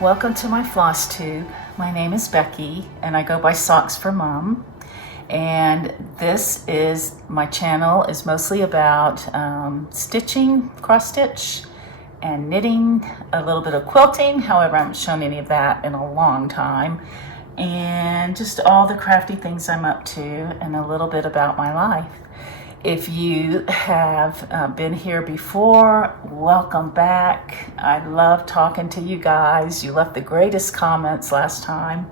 Welcome to my FlossTube. My name is Becky and I go by Socks for Mom. And this is, my channel is mostly about stitching, cross stitch, and knitting, a little bit of quilting. However, I haven't shown any of that in a long time. And just all the crafty things I'm up to and a little bit about my life. If you have been here before, welcome back. I love talking to you guys. You left the greatest comments last time.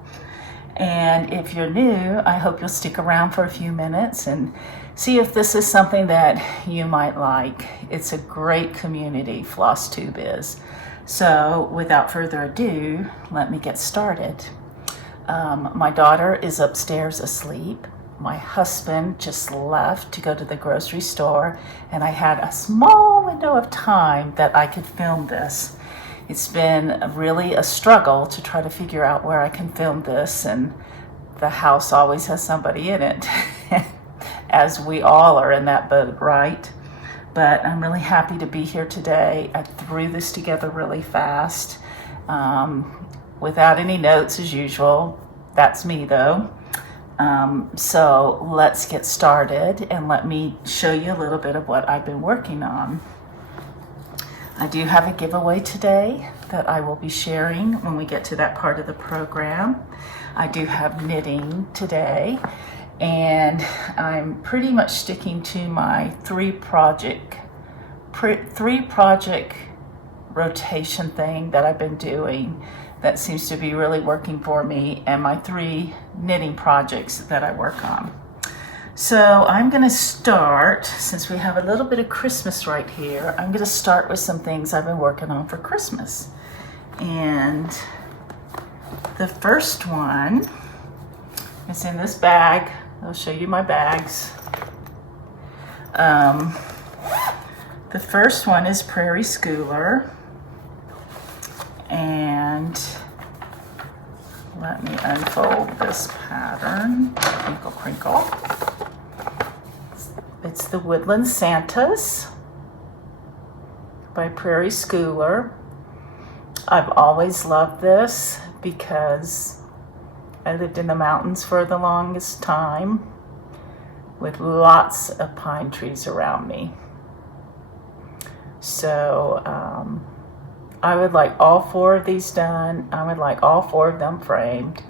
And if you're new, I hope you'll stick around for a few minutes and see if this is something that you might like. It's a great community, FlossTube is. So without further ado, let me get started. My daughter is upstairs asleep. My husband just left to go to the grocery store, and I had a small window of time that I could film this. It's been really a struggle to try to figure out where I can film this, and the house always has somebody in it, as we all are in that boat, right? But I'm really happy to be here today. I threw this together really fast, without any notes as usual. That's me though. So let's get started and let me show you a little bit of what I've been working on. I do have a giveaway today that I will be sharing when we get to that part of the program. I do have knitting today, and I'm pretty much sticking to my three project rotation thing that I've been doing. That seems to be really working for me, and my three knitting projects that I work on. So I'm going to start, since we have a little bit of Christmas right here, I'm going to start with some things I've been working on for Christmas. And the first one is in this bag. I'll show you my bags. The first one is Prairie Schooler. And let me unfold this pattern. Crinkle, crinkle. It's the Woodland Santas by Prairie Schooler. I've always loved this because I lived in the mountains for the longest time with lots of pine trees around me. So, I would like all four of these done. I would like all four of them framed,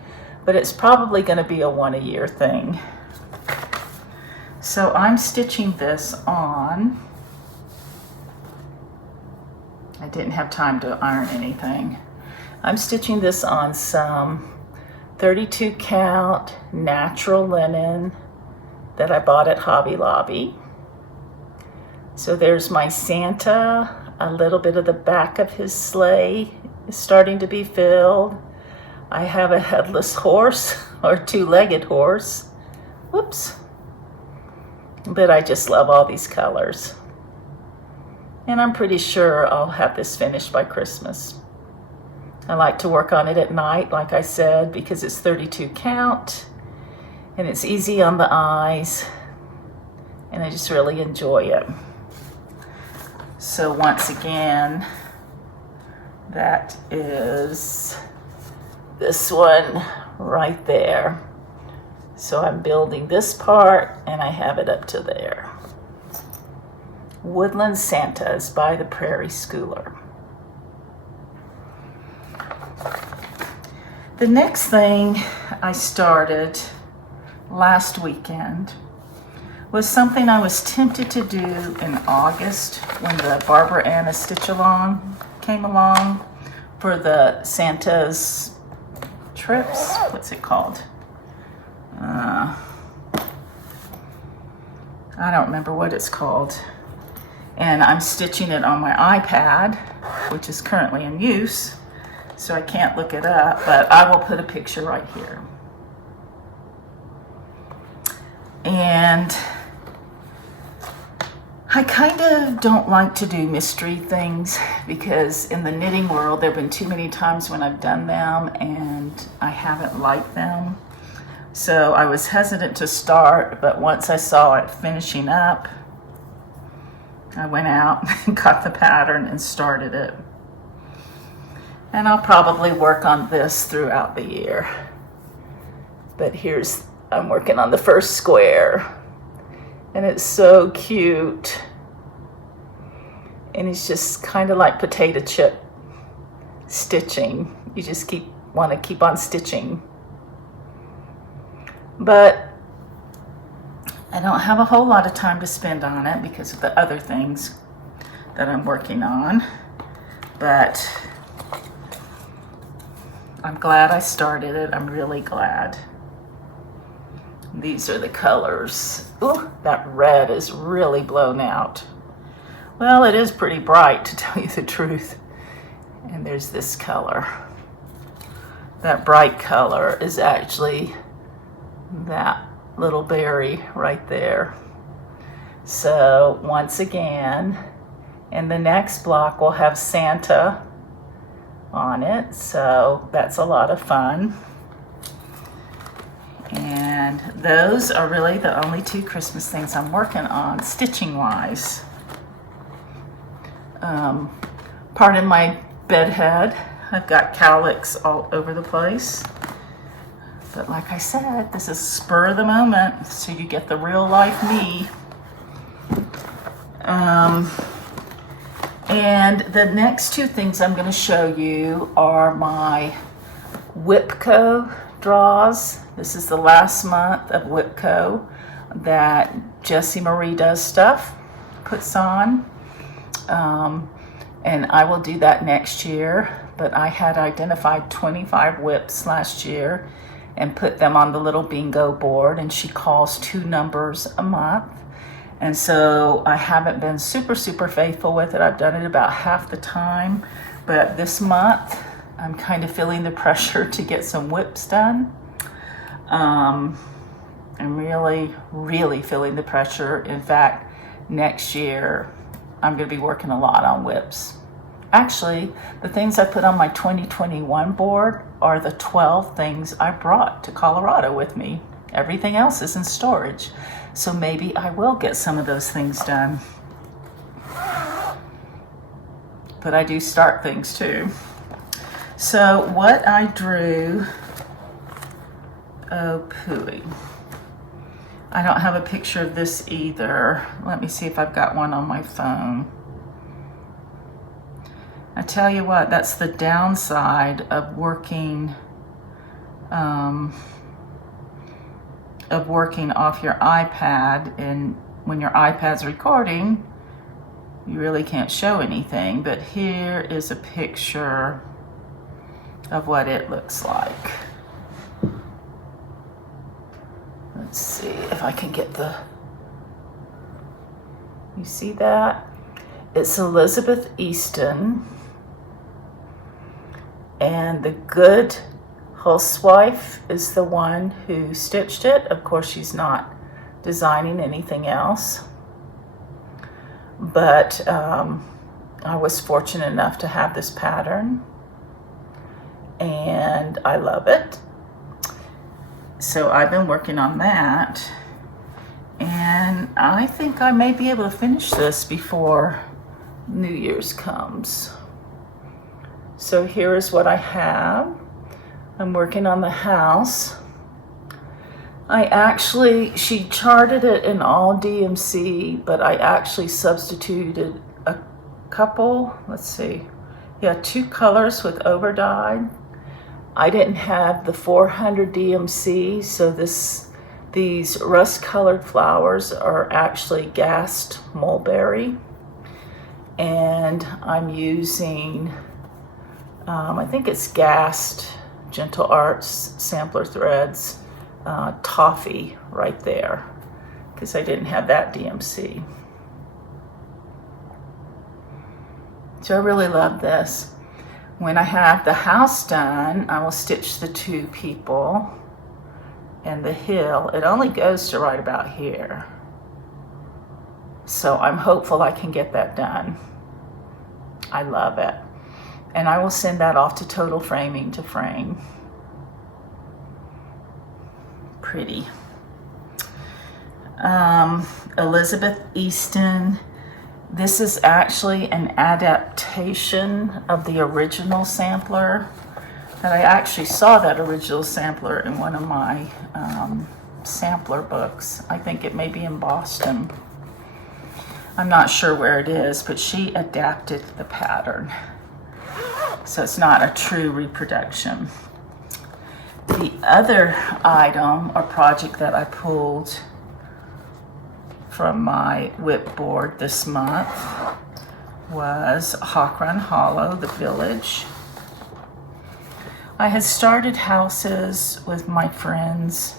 but it's probably going to be a one-a-year thing. So I'm stitching this on. I didn't have time to iron anything. I'm stitching this on some 32 count natural linen that I bought at Hobby Lobby. So there's my Santa. A little bit of the back of his sleigh is starting to be filled. I have a headless horse, or two-legged horse. Whoops. But I just love all these colors. And I'm pretty sure I'll have this finished by Christmas. I like to work on it at night, like I said, because it's 32 count, and it's easy on the eyes, and I just really enjoy it. So once again, that is this one right there. So I'm building this part and I have it up to there. Woodland Santas by the Prairie Schooler. The next thing I started last weekend was something I was tempted to do in August when the Barbara Anna Stitch Along came along for the Santa's trips. What's it called? I don't remember what it's called. And I'm stitching it on my iPad, which is currently in use, so I can't look it up, but I will put a picture right here. And I kind of don't like to do mystery things because in the knitting world there have been too many times when I've done them and I haven't liked them. So I was hesitant to start, but once I saw it finishing up, I went out and got the pattern and started it. And I'll probably work on this throughout the year. But I'm working on the first square. And it's so cute. And it's just kind of like potato chip stitching. You just want to keep on stitching. But I don't have a whole lot of time to spend on it because of the other things that I'm working on. But I'm glad I started it. I'm really glad. These are the colors. Ooh, that red is really blown out. Well, it is pretty bright, to tell you the truth. And there's this color. That bright color is actually that little berry right there. So once again, in the next block we'll have Santa on it, so that's a lot of fun. And those are really the only two Christmas things I'm working on stitching wise. Pardon my bedhead, I've got cowlicks all over the place. But like I said, this is spur of the moment, so you get the real life me. And the next two things I'm going to show you are my Whipco draws. This is the last month of Whipco that Jessie Marie Does Stuff puts on. And I will do that next year, but I had identified 25 whips last year and put them on the little bingo board, and she calls 2 numbers a month. And so I haven't been super faithful with it. I've done it about half the time, but this month I'm kind of feeling the pressure to get some whips done. I'm really feeling the pressure. In fact, next year I'm going to be working a lot on whips. Actually, the things I put on my 2021 board are the 12 things I brought to Colorado with me. Everything else is in storage. So maybe I will get some of those things done. But I do start things too. So what I drew, oh pooey. I don't have a picture of this either. Let me see if I've got one on my phone. I tell you what, that's the downside of working off your iPad, and when your iPad's recording, you really can't show anything. But here is a picture of what it looks like. Let's see if I can get you see that? It's Elizabeth Easton, and the Goode Huswife is the one who stitched it. Of course, she's not designing anything else, but I was fortunate enough to have this pattern, and I love it. So I've been working on that, and I think I may be able to finish this before New Year's comes. So here is what I have. I'm working on the house. She charted it in all DMC, but I actually substituted a couple, 2 colors with overdyed. I didn't have the 400 DMC, so these rust-colored flowers are actually gassed mulberry. And I'm using, I think it's gassed Gentle Arts sampler threads, toffee right there, because I didn't have that DMC. So I really love this. When I have the house done, I will stitch the 2 people and the hill. It only goes to right about here. So I'm hopeful I can get that done. I love it. And I will send that off to Total Framing to frame. Pretty. Elizabeth Easton This is actually an adaptation of the original sampler. And I actually saw that original sampler in one of my sampler books. I think it may be in Boston. I'm not sure where it is, but she adapted the pattern. So it's not a true reproduction. The other item or project that I pulled from my whip board this month was Hawk Run Hollow, the village. I had started houses with my friends,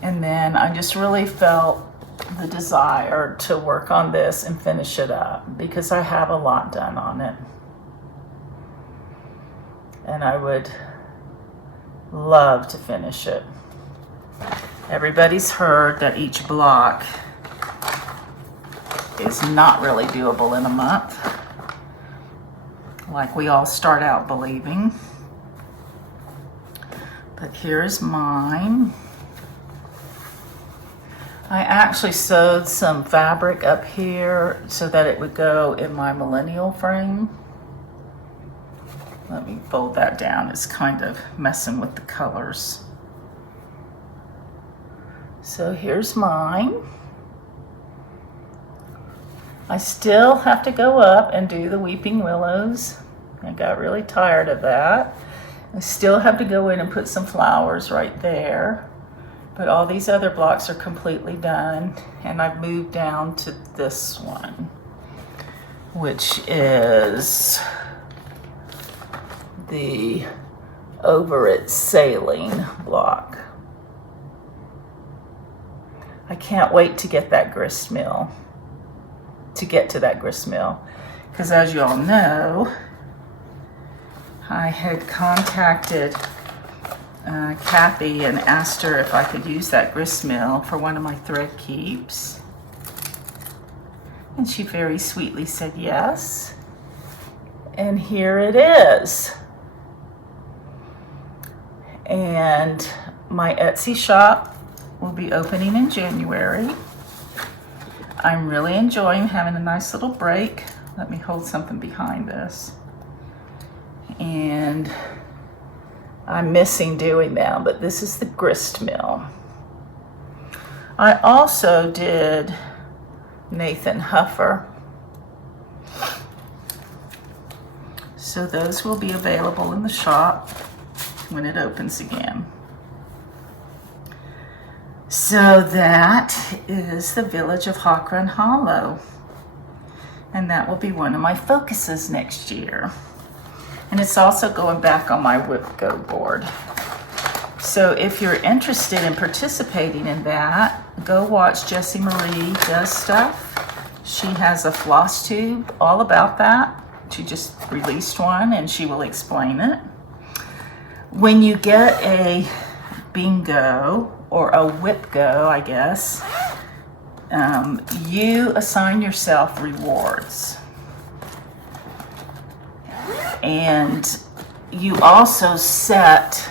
and then I just really felt the desire to work on this and finish it up because I have a lot done on it. And I would love to finish it. Everybody's heard that each block is not really doable in a month, like we all start out believing. But here's mine. I actually sewed some fabric up here so that it would go in my millennial frame. Let me fold that down. It's kind of messing with the colors. So here's mine. I still have to go up and do the weeping willows. I got really tired of that. I still have to go in and put some flowers right there. But all these other blocks are completely done. And I've moved down to this one, which is the Over It Sailing block. I can't wait to get that grist mill, to get to that grist mill. Because as you all know, I had contacted Kathy and asked her if I could use that grist mill for one of my thread keeps. And she very sweetly said yes. And here it is. And my Etsy shop will be opening in January. I'm really enjoying having a nice little break. Let me hold something behind this. And I'm missing doing them, but this is the grist mill. I also did Nathan Huffer. So those will be available in the shop when it opens again. So that is the village of Hawk Run Hollow. And that will be one of my focuses next year. And it's also going back on my Whip Go board. So if you're interested in participating in that, go watch Jessie Marie Does Stuff. She has a FlossTube all about that. She just released one and she will explain it. When you get a bingo or a whip go, I guess, you assign yourself rewards. And you also set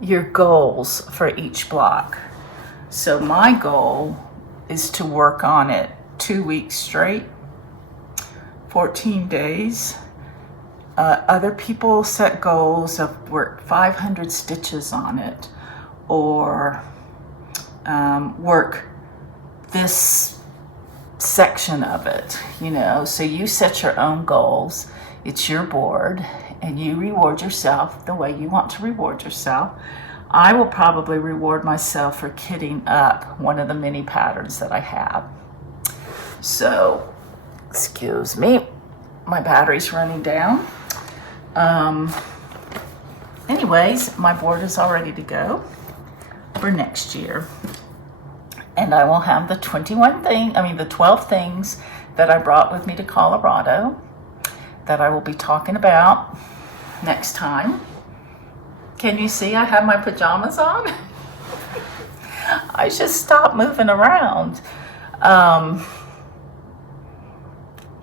your goals for each block. So my goal is to work on it 2 weeks straight, 14 days. Other people set goals of work 500 stitches on it, or work this section of it, you know. So you set your own goals. It's your board, and you reward yourself the way you want to reward yourself. I will probably reward myself for kitting up one of the mini patterns that I have. So, excuse me, my battery's running down. Anyways, my board is all ready to go for next year. And I will have the 12 things that I brought with me to Colorado that I will be talking about next time. Can you see I have my pajamas on? I should stop moving around.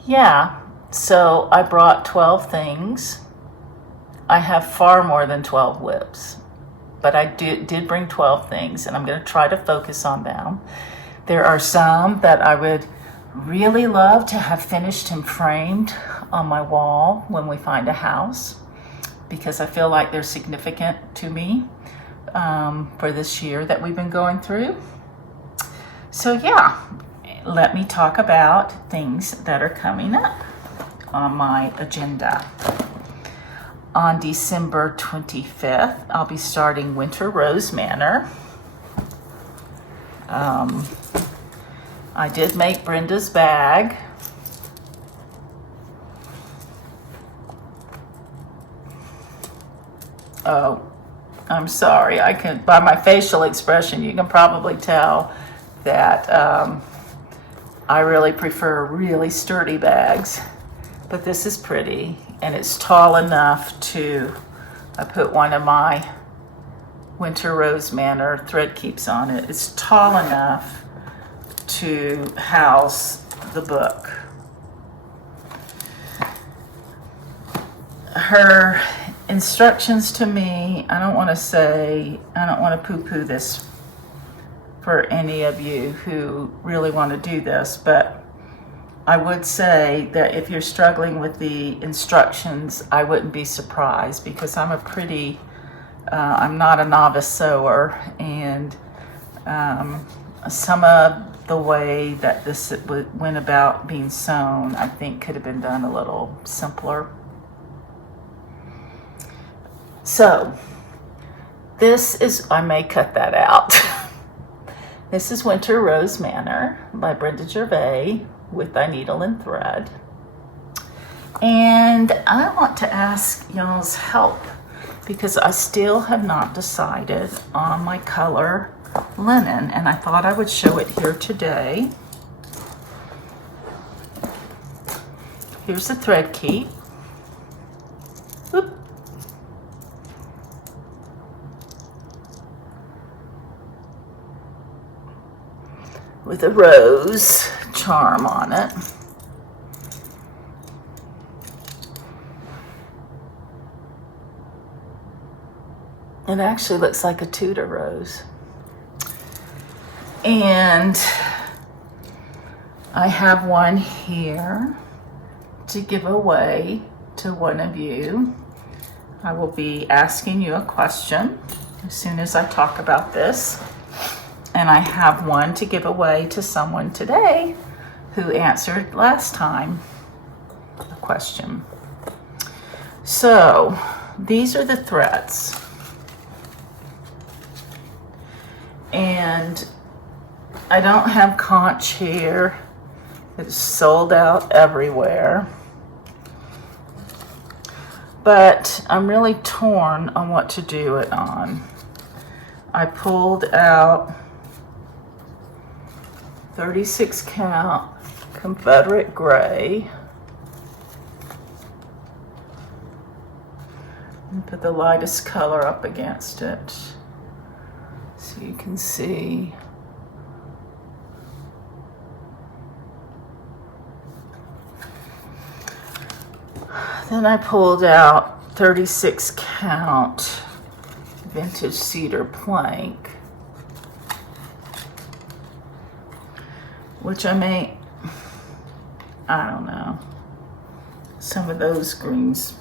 Yeah, so I brought 12 things. I have far more than 12 whips, but I did bring 12 things, and I'm going to try to focus on them. There are some that I would really love to have finished and framed on my wall when we find a house, because I feel like they're significant to me for this year that we've been going through. So yeah, let me talk about things that are coming up on my agenda. On December 25th, I'll be starting Winter Rose Manor. I did make Brenda's bag. Oh, I'm sorry. I can, by my facial expression, you can probably tell that I really prefer really sturdy bags. But this is pretty, and it's tall enough to, I put one of my Winter Rose Manor thread keeps on it. It's tall enough to house the book. Her instructions to me, I don't want to poo-poo this for any of you who really want to do this, but I would say that if you're struggling with the instructions, I wouldn't be surprised, because I'm not a novice sewer, and some of the way that this went about being sewn, I think could have been done a little simpler. So this is, I may cut that out. This is Winter Rose Manor by Brenda Gervais with Thy Needle and Thread. And I want to ask y'all's help, because I still have not decided on my color linen, and I thought I would show it here today. Here's the thread keep. Whoop. With a rose charm on it. It actually looks like a Tudor rose. And I have one here to give away to one of you. I will be asking you a question as soon as I talk about this. And I have one to give away to someone today who answered last time a question. So these are the threads. And I don't have conch here. It's sold out everywhere. But I'm really torn on what to do it on. I pulled out 36 count Confederate gray. And put the lightest color up against it so you can see. Then I pulled out 36 count vintage cedar plank, which I don't know, some of those greens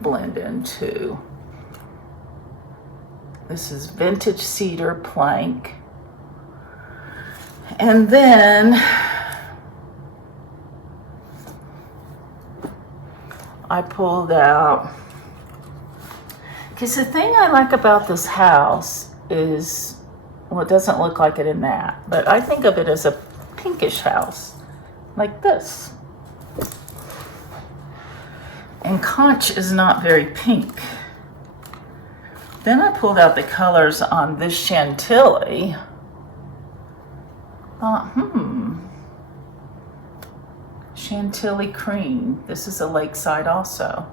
blend in too. This is vintage cedar plank. And then I pulled out, because the thing I like about this house is, well, it doesn't look like it in that, but I think of it as a pinkish house, like this. And conch is not very pink. Then I pulled out the colors on this Chantilly. Chantilly cream. This is a lakeside also.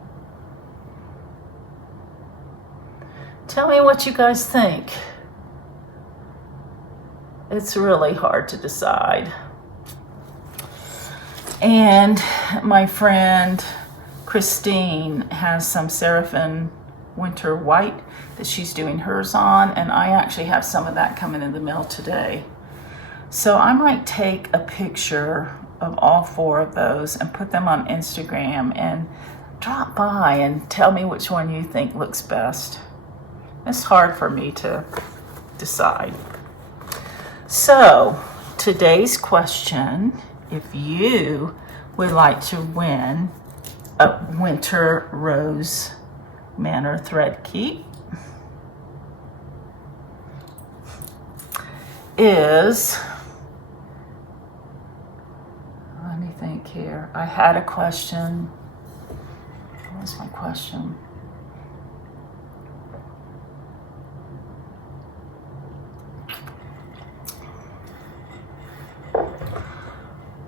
Tell me what you guys think. It's really hard to decide. And my friend Christine has some Seraphim winter white that she's doing hers on, and I actually have some of that coming in the mail today. So I might take a picture of all 4 of those and put them on Instagram, and drop by and tell me which one you think looks best. It's hard for me to decide. So today's question, if you would like to win a winter rose Manor thread keep, is, let me think here. I had a question. What was my question?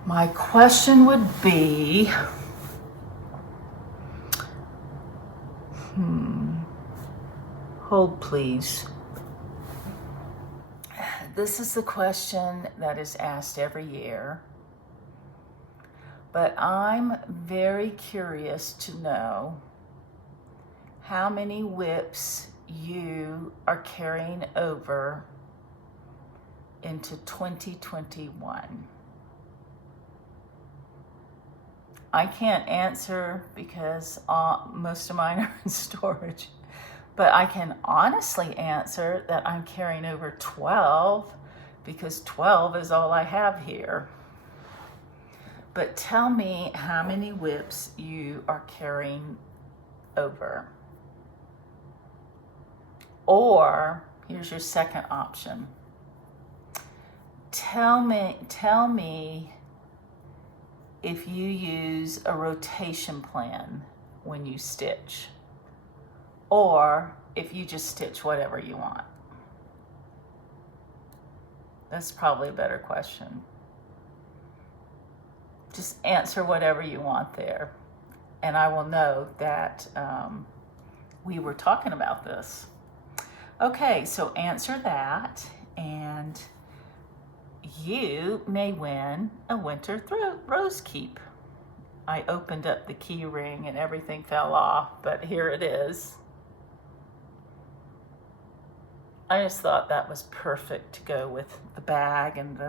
My question would be, hold please. This is the question that is asked every year, but I'm very curious to know how many whips you are carrying over into 2021. I can't answer because most of mine are in storage, but I can honestly answer that I'm carrying over 12 because 12 is all I have here. But tell me how many whips you are carrying over. Or here's your second option. Tell me if you use a rotation plan when you stitch, or if you just stitch whatever you want. That's probably a better question. Just answer whatever you want there, and I will know that we were talking about this. Okay, so answer that, and you may win a winter rose keep. I opened up the key ring and everything fell off, but here it is. I just thought that was perfect to go with the bag and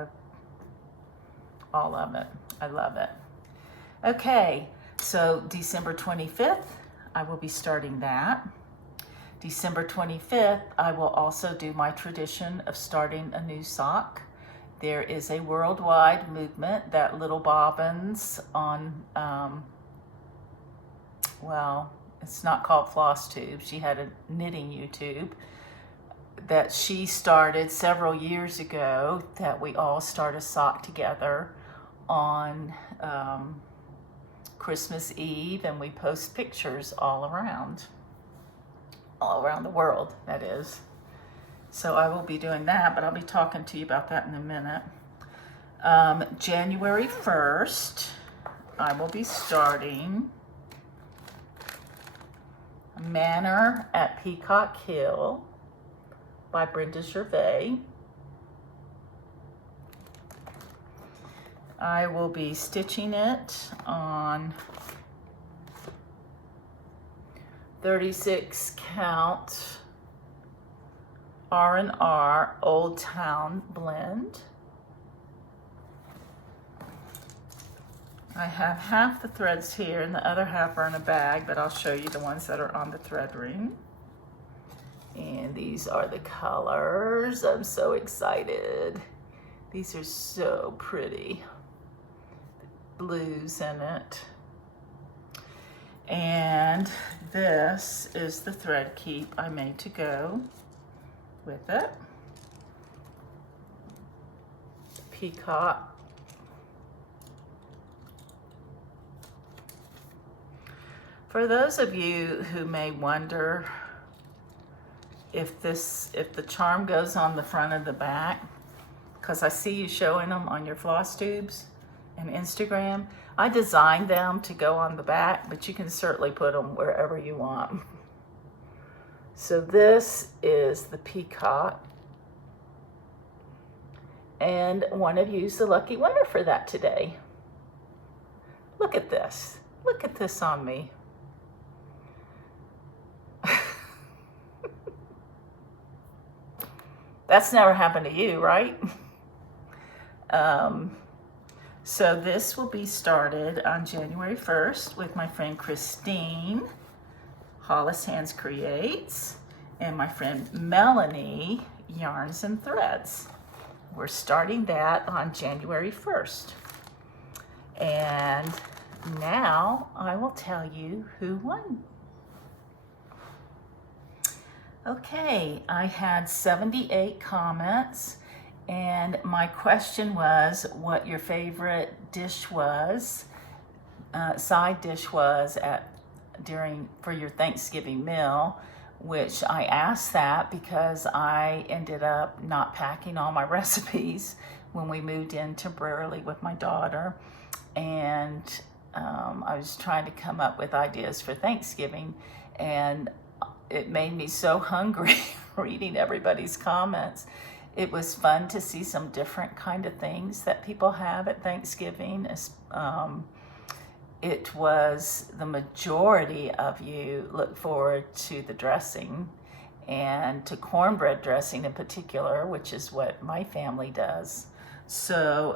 all of it. I love it. Okay, so December 25th, I will be starting that. December 25th, I will also do my tradition of starting a new sock. There is a worldwide movement that Little Bobbins on, well, it's not called FlossTube. She had a knitting YouTube that she started several years ago, that we all start a sock together on Christmas Eve, and we post pictures all around the world, that is. So I will be doing that, but I'll be talking to you about that in a minute. January 1st, I will be starting Manor at Peacock Hill by Brenda Gervais. I will be stitching it on 36 count R&R Old Town blend. I have half the threads here and the other half are in a bag, but I'll show you the ones that are on the thread ring. And these are the colors. I'm so excited. These are so pretty. The blues in it. And this is the thread keep I made to go with it. Peacock. For those of you who may wonder if the charm goes on the front of the back, because I see you showing them on your floss tubes and Instagram, I designed them to go on the back, but you can certainly put them wherever you want. So this is the Peacock, and one of you is the lucky winner for that today. Look at this. Look at this on me. That's never happened to you, right? So this will be started on January 1st with my friend Christine, Hollis Hands Creates, and my friend Melanie, Yarns and Threads. We're starting that on January 1st. And now I will tell you who won. Okay, I had 78 comments, and my question was what your favorite dish was, side dish was for your Thanksgiving meal, which I asked that because I ended up not packing all my recipes when we moved into Prairie with my daughter, and I was trying to come up with ideas for Thanksgiving, and it made me so hungry reading everybody's comments. It was fun to see some different kind of things that people have at Thanksgiving. It was the majority of you look forward to the dressing and to cornbread dressing in particular, which is what my family does. So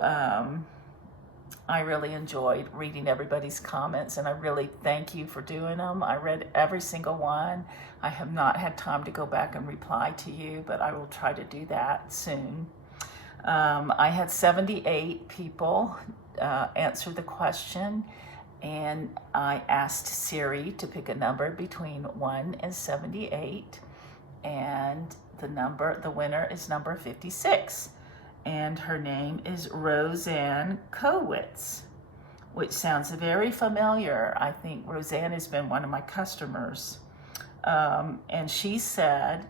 I really enjoyed reading everybody's comments, and I really thank you for doing them. I read every single one. I have not had time to go back and reply to you, but I will try to do that soon. I had 78 people answer the question, and I asked Siri to pick a number between 1 and 78, and the winner is number 56. And her name is Roseanne Kowitz, which sounds very familiar. I think Roseanne has been one of my customers. And she said,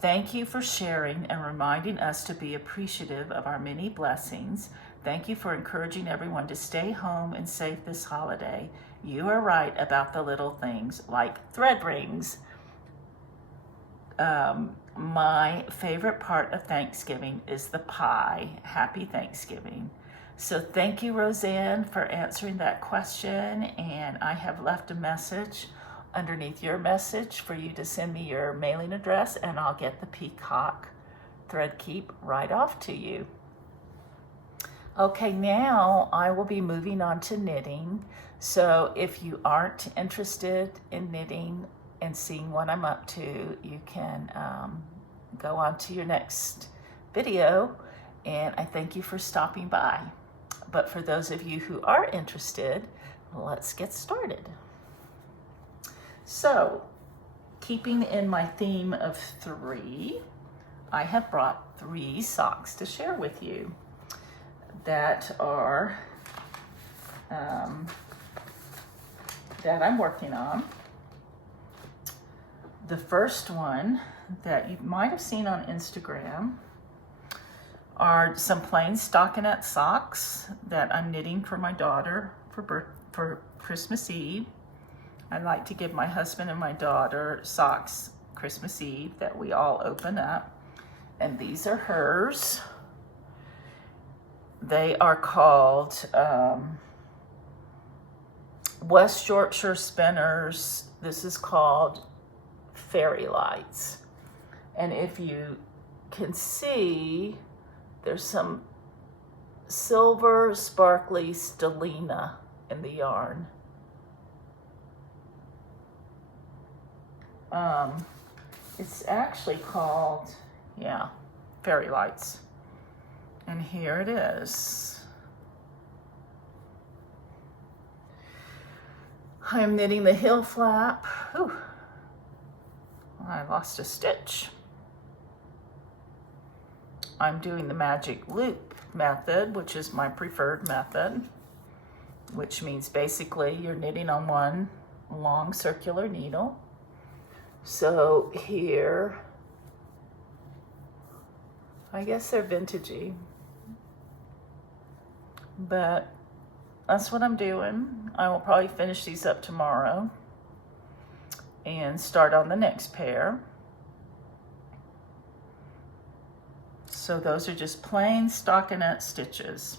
"Thank you for sharing and reminding us to be appreciative of our many blessings. Thank you for encouraging everyone to stay home and safe this holiday. You are right about the little things like thread rings. My favorite part of Thanksgiving is the pie. Happy Thanksgiving." So thank you, Roseanne, for answering that question. And I have left a message underneath your message for you to send me your mailing address, and I'll get the Peacock thread keep right off to you. Okay, now I will be moving on to knitting. So if you aren't interested in knitting and seeing what I'm up to, you can go on to your next video, and I thank you for stopping by. But for those of you who are interested, let's get started. So, keeping in my theme of 3, I have brought 3 socks to share with you that are that I'm working on. The first one that you might have seen on Instagram are some plain stockinette socks that I'm knitting for my daughter for Christmas Eve. I like to give my husband and my daughter socks Christmas Eve that we all open up, and these are hers. They are called West Yorkshire Spinners. This is called Fairy Lights. And if you can see, there's some silver sparkly stellina in the yarn. It's actually called, Fairy Lights. And here it is. I'm knitting the heel flap. Whew. I lost a stitch. I'm doing the magic loop method, which is my preferred method, which means basically you're knitting on one long circular needle. So here, I guess they're vintagey, but that's what I'm doing. I will probably finish these up tomorrow and start on the next pair. So those are just plain stockinette stitches,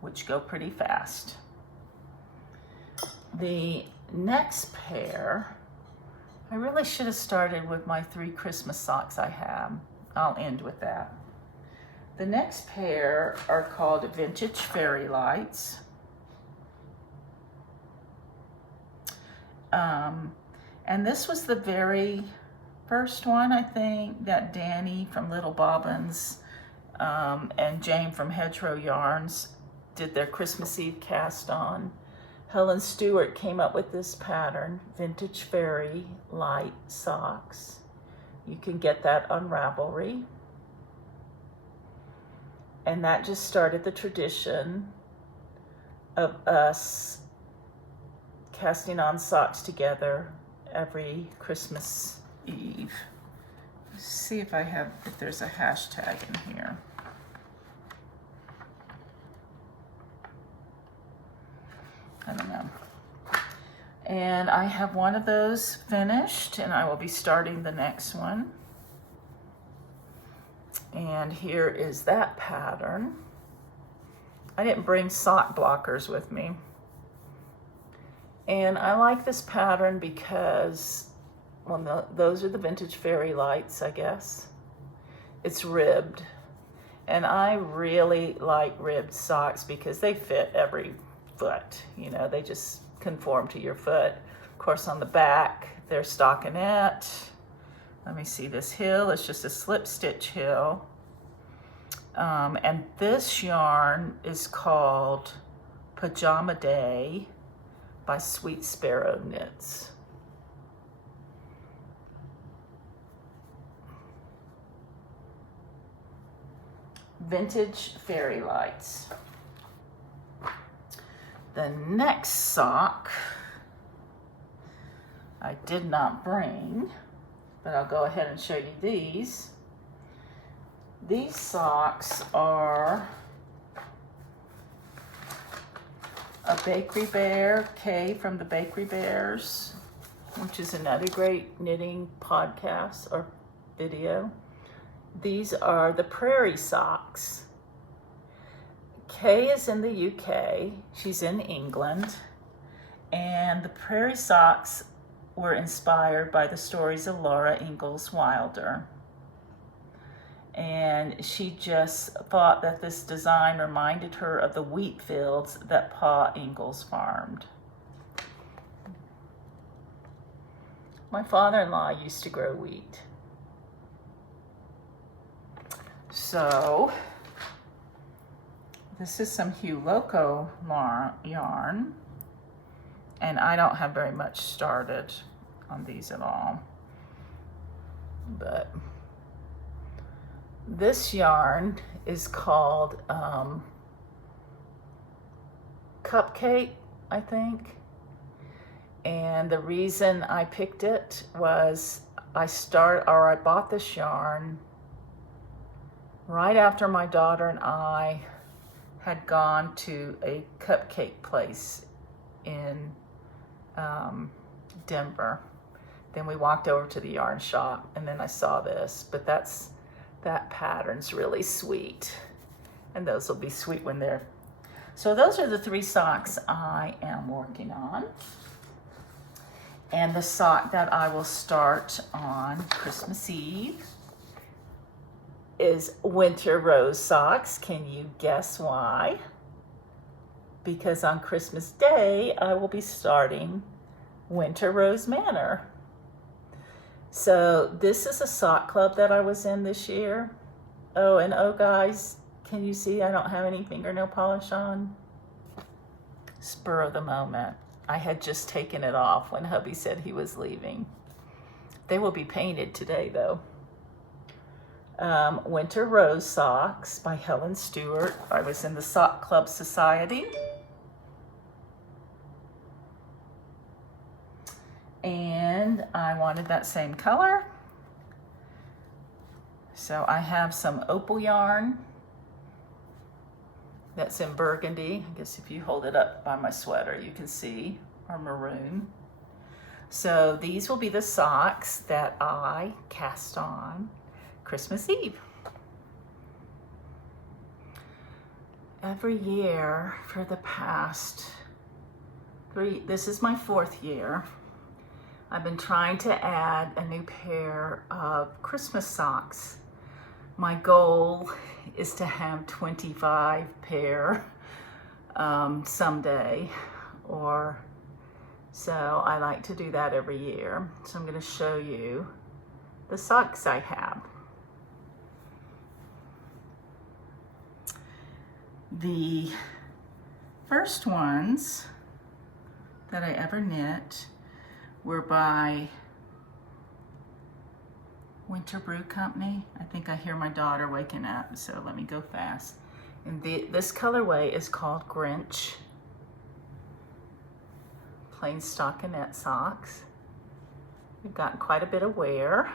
which go pretty fast. The next pair, I really should have started with my 3 Christmas socks I have. I'll end with that. The next pair are called Vintage Fairy Lights. And this was the very first one, I think, that Danny from Little Bobbins and Jane from Hedgerow Yarns did their Christmas Eve cast on. Helen Stewart came up with this pattern, Vintage Fairy Light Socks. You can get that on Ravelry. And that just started the tradition of us casting on socks together every Christmas Eve. Let's see if there's a hashtag in here. I don't know. And I have one of those finished, and I will be starting the next one. And here is that pattern. I didn't bring sock blockers with me. And I like this pattern because, well, those are the Vintage Fairy Lights, I guess. It's ribbed. And I really like ribbed socks because they fit every foot. You know, they just conform to your foot. Of course, on the back, they're stockinette. Let me see this heel. It's just a slip stitch heel. And this yarn is called Pajama Day by Sweet Sparrow Knits. Vintage Fairy Lights. The next sock I did not bring, but I'll go ahead and show you these. These socks are a Bakery Bear, Kay from the Bakery Bears, which is another great knitting podcast or video. These are the Prairie socks. Kay is in the UK, she's in England, and the Prairie socks were inspired by the stories of Laura Ingalls Wilder. And she just thought that this design reminded her of the wheat fields that Pa Ingalls farmed. My father-in-law used to grow wheat. So, this is some Hue Loco yarn, and I don't have very much started on these at all, but this yarn is called Cupcake, I think. And the reason I picked it was I bought this yarn right after my daughter and I had gone to a cupcake place in Denver. Then we walked over to the yarn shop, and then I saw this, but that pattern's really sweet, and those will be sweet when they're... So those are the 3 socks I am working on. And the sock that I will start on Christmas Eve is Winter Rose socks. Can you guess why? Because on Christmas Day, I will be starting Winter Rose Manor. So this is a sock club that I was in this year. Oh, and oh guys, can you see I don't have any fingernail polish on? Spur of the moment. I had just taken it off when hubby said he was leaving. They will be painted today though. Winter Rose Socks by Helen Stewart. I was in the Sock Club Society. And I wanted that same color. So I have some opal yarn that's in burgundy. I guess if you hold it up by my sweater, you can see, or maroon. So these will be the socks that I cast on Christmas Eve. Every year for the past this is my 4th year, I've been trying to add a new pair of Christmas socks My goal is to have 25 pair someday, or so I like to do that every year. So I'm going to show you the socks I have. The first ones that I ever knit were by Winter Brew Company. I think I hear my daughter waking up, so let me go fast. And this colorway is called Grinch. Plain stockinette socks. We've got quite a bit of wear.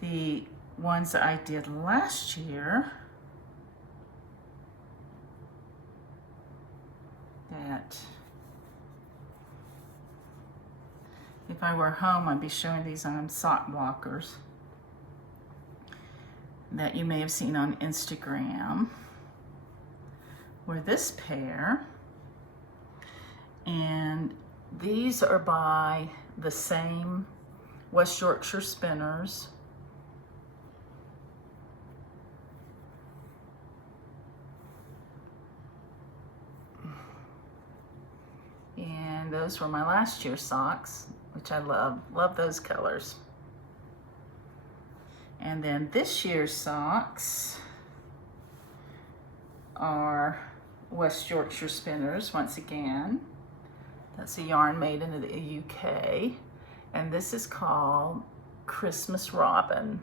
The ones that I did last year, that if I were home, I'd be showing these on sock blockers that you may have seen on Instagram, were this pair. And these are by the same West Yorkshire Spinners. And those were my last year's socks, which I love those colors. And then this year's socks are West Yorkshire Spinners once again. That's a yarn made in the UK. And this is called Christmas Robin.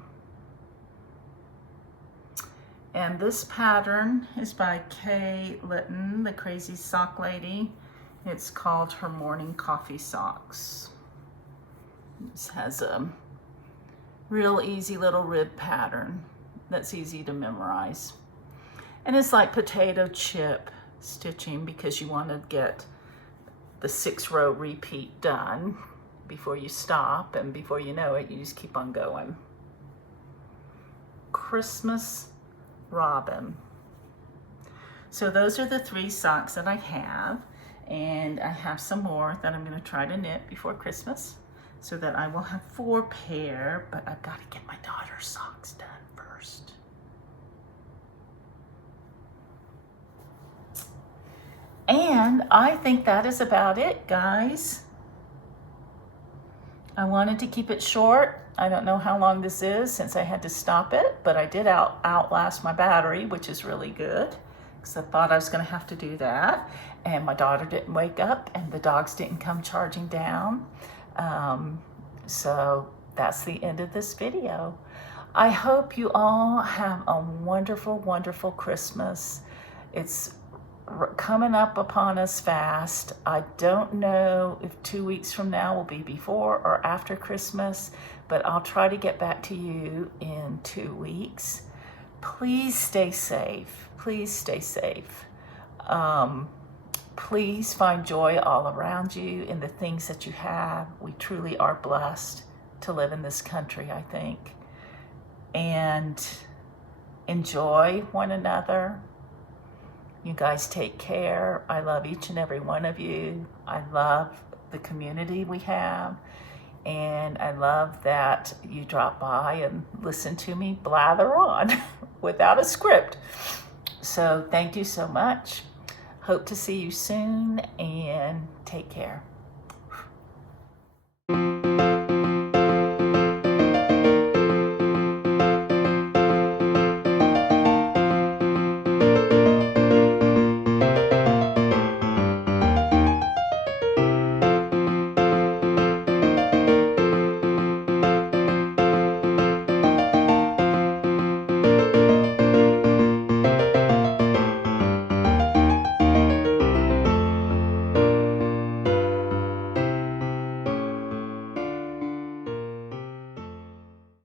And this pattern is by Kay Litton, the CrazySockLady. It's called her Morning Coffee Socks. This has a real easy little rib pattern that's easy to memorize. And it's like potato chip stitching because you want to get the 6-row repeat done before you stop, and before you know it, you just keep on going. Christmas Robin. So those are the 3 socks that I have, and I have some more that I'm going to try to knit before Christmas so that I will have 4 pair, but I've got to get my daughter's socks done first. And I think that is about it, guys. I wanted to keep it short. I don't know how long this is since I had to stop it, but I did outlast my battery, which is really good, because I thought I was going to have to do that. And my daughter didn't wake up, and the dogs didn't come charging down. So that's the end of this video. I hope you all have a wonderful, wonderful Christmas. It's coming up upon us fast. I don't know if 2 weeks from now will be before or after Christmas, but I'll try to get back to you in 2 weeks. Please stay safe. Please stay safe. Please find joy all around you in the things that you have. We truly are blessed to live in this country, I think. And enjoy one another. You guys take care. I love each and every one of you. I love the community we have. And I love that you drop by and listen to me blather on without a script. So thank you so much. Hope to see you soon, and take care.